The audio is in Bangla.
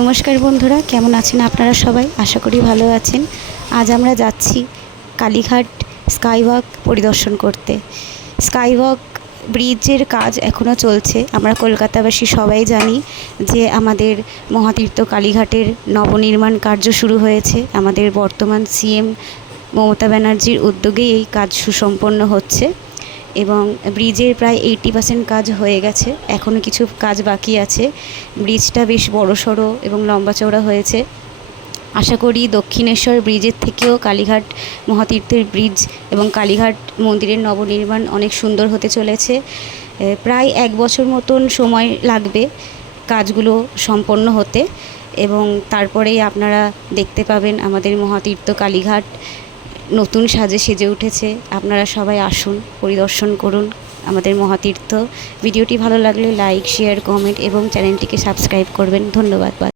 নমস্কার বন্ধুরা, কেমন আছেন আপনারা সবাই? আশা করি ভালো আছেন। আজ আমরা যাচ্ছি কালীঘাট স্কাইওয়াক পরিদর্শন করতে। স্কাইওয়াক ব্রিজের কাজ এখনও চলছে। আমরা কলকাতাবাসী সবাই জানি যে আমাদের মহাতীর্থ কালীঘাটের নবনির্মাণ কার্য শুরু হয়েছে। আমাদের বর্তমান সিএম মমতা ব্যানার্জির উদ্যোগেই এই কাজ সুসম্পন্ন হচ্ছে। এবং ব্রিজের প্রায় এইটি পার্সেন্ট কাজ হয়ে গেছে। এখনও কিছু কাজ বাকি আছে। ব্রিজটা বেশ বড়সড় এবং লম্বা চওড়া হয়েছে। আশা করি দক্ষিণেশ্বর ব্রিজের থেকেও কালীঘাট মহাতীর্থের ব্রিজ এবং কালীঘাট মন্দিরের নবনির্মাণ অনেক সুন্দর হতে চলেছে। প্রায় এক বছর মতন সময় লাগবে কাজগুলো সম্পন্ন হতে এবং তারপরেই আপনারা দেখতে পাবেন আমাদের মহাতীর্থ কালীঘাট। নতুন সাজে সেজে উঠেছে। আপনারা সবাই আসুন, পরিদর্শন করুন আমাদের মহাতীর্থ। ভিডিওটি ভালো লাগলে লাইক শেয়ার কমেন্ট এবং চ্যানেলটিকে সাবস্ক্রাইব করবেন। ধন্যবাদ।